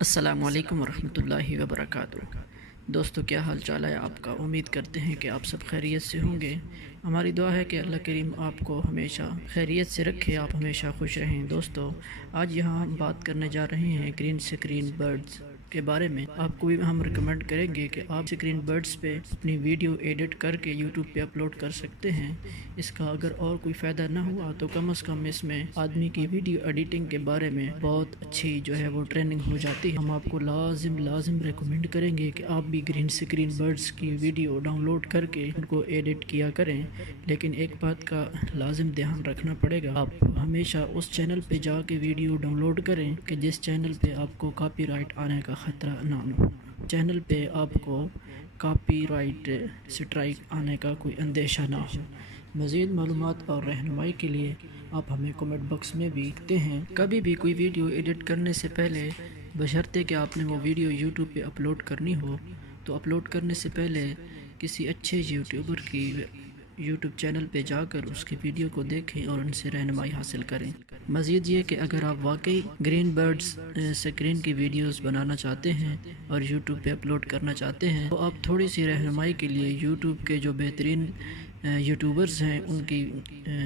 السلام علیکم ورحمۃ اللہ وبرکاتہ۔ دوستو، کیا حال چال ہے آپ کا؟ امید کرتے ہیں کہ آپ سب خیریت سے ہوں گے۔ ہماری دعا ہے کہ اللہ کریم آپ کو ہمیشہ خیریت سے رکھے، آپ ہمیشہ خوش رہیں۔ دوستو، آج یہاں ہم بات کرنے جا رہے ہیں گرین سکرین برڈز کے بارے میں۔ آپ کو بھی ہم ریکمینڈ کریں گے کہ آپ سکرین برڈز پہ اپنی ویڈیو ایڈٹ کر کے یوٹیوب پہ اپلوڈ کر سکتے ہیں۔ اس کا اگر اور کوئی فائدہ نہ ہوا تو کم از کم اس میں آدمی کی ویڈیو ایڈیٹنگ کے بارے میں بہت اچھی جو ہے وہ ٹریننگ ہو جاتی ہے۔ ہم آپ کو لازم ریکمینڈ کریں گے کہ آپ بھی گرین سکرین برڈز کی ویڈیو ڈاؤن لوڈ کر کے ان کو ایڈٹ کیا کریں، لیکن ایک بات کا لازم دھیان رکھنا پڑے گا، آپ ہمیشہ اس چینل پہ جا کے ویڈیو ڈاؤن لوڈ کریں کہ جس چینل پہ آپ کو کاپی رائٹ آنے کا خطرہ نہ ہو، چینل پہ آپ کو کاپی رائٹ سٹرائک آنے کا کوئی اندیشہ نہ ہو۔ مزید معلومات اور رہنمائی کے لیے آپ ہمیں کمنٹ باکس میں بھی لکھتے ہیں۔ کبھی بھی کوئی ویڈیو ایڈٹ کرنے سے پہلے، بشرطے کہ آپ نے وہ ویڈیو یوٹیوب پہ اپلوڈ کرنی ہو، تو اپلوڈ کرنے سے پہلے کسی اچھے یوٹیوبر کی یوٹیوب چینل پہ جا کر اس کی ویڈیو کو دیکھیں اور ان سے رہنمائی حاصل کریں۔ مزید یہ کہ اگر آپ واقعی گرین برڈز سکرین کی ویڈیوز بنانا چاہتے ہیں اور یوٹیوب پہ اپلوڈ کرنا چاہتے ہیں تو آپ تھوڑی سی رہنمائی کے لیے یوٹیوب کے جو بہترین یوٹیوبرز ہیں ان کی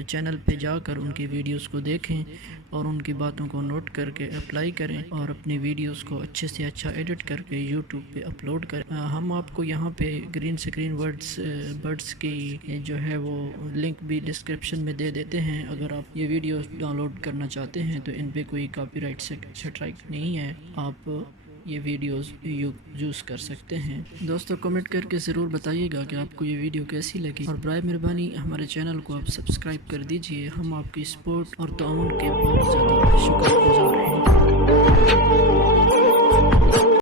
چینل پہ جا کر ان کی ویڈیوز کو دیکھیں اور ان کی باتوں کو نوٹ کر کے اپلائی کریں اور اپنی ویڈیوز کو اچھے سے اچھا ایڈٹ کر کے یوٹیوب پہ اپلوڈ کریں۔ ہم آپ کو یہاں پہ گرین سکرین برڈز کی جو ہے وہ لنک بھی ڈسکرپشن میں دے دیتے ہیں۔ اگر آپ یہ ویڈیوز ڈاؤن لوڈ کرنا چاہتے ہیں تو ان پہ کوئی کاپی رائٹ سٹرائک نہیں ہے، آپ یہ ویڈیوز یوز کر سکتے ہیں۔ دوستو، کمنٹ کر کے ضرور بتائیے گا کہ آپ کو یہ ویڈیو کیسی لگی، اور برائے مہربانی ہمارے چینل کو آپ سبسکرائب کر دیجئے۔ ہم آپ کی سپورٹ اور تعاون کے بہت زیادہ شکر گزار ہیں۔